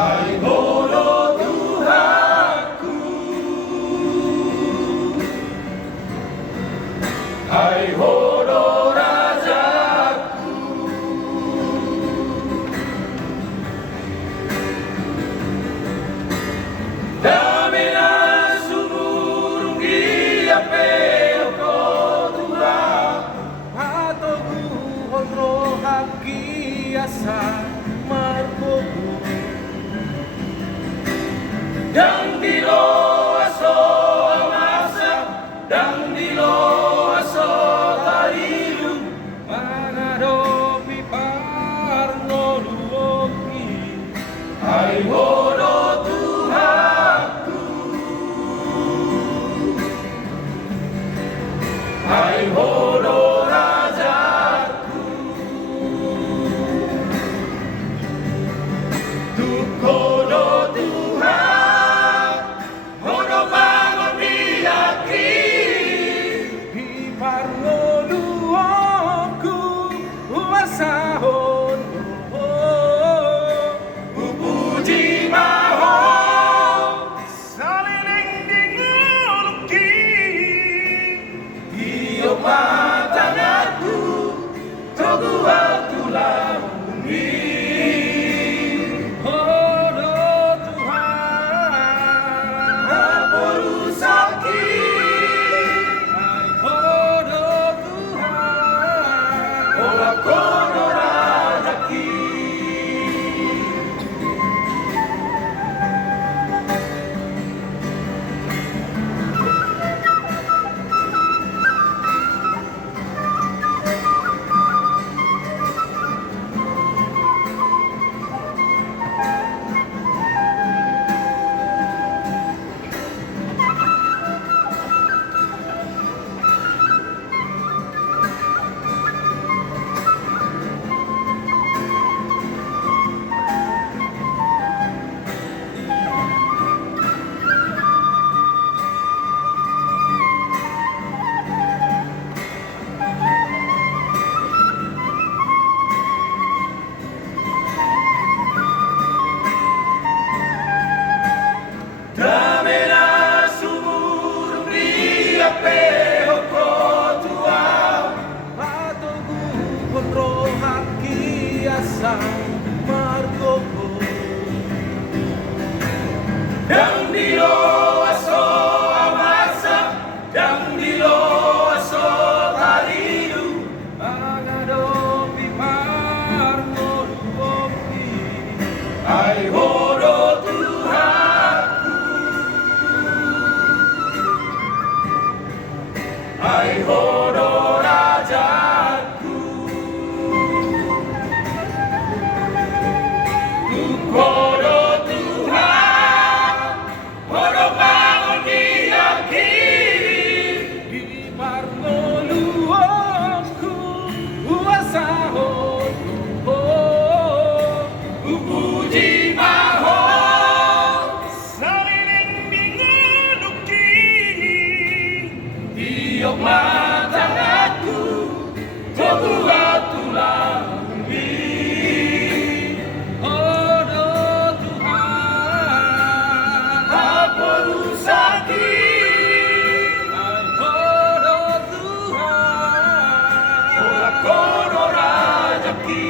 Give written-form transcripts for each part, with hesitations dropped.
Hai horo Tuhanku, hai horo Rajaku, damena sumurungi apeo ko Tuhan, Hatogu honro haki asa markogu dang dilo aso amasa, dang dilo aso tarilu, Mangadopi parno luoki hai horo Tuhanku, hai horo Rajaku, Tukono Tuhan, horo bangun miyaki, Di parno luoku uasa honro puji maho, Saliling dinguluki iyo matangaku, togu atulah bumi. Horo Tuhan Porusaki, Hai horo Tuhan ola kono rajaki. Damena sumurung di apeo ko Tuhan, Hatogu honro haki asa markogo dang dilo aso amasa, dang dilo aso tarilu, Mangadopi parno luoki hai horo Tuhanku, hai horo Rajaku, Tukono Tuhan, horo bangun miyaki, Di parno luoku uasa honro puji maho, Saliling dinguluki iyo matangaku, togu atulah bumi. Horo Tuhan Porusaki, Hai horo Tuhan ola kono rajaki.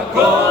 Mahkota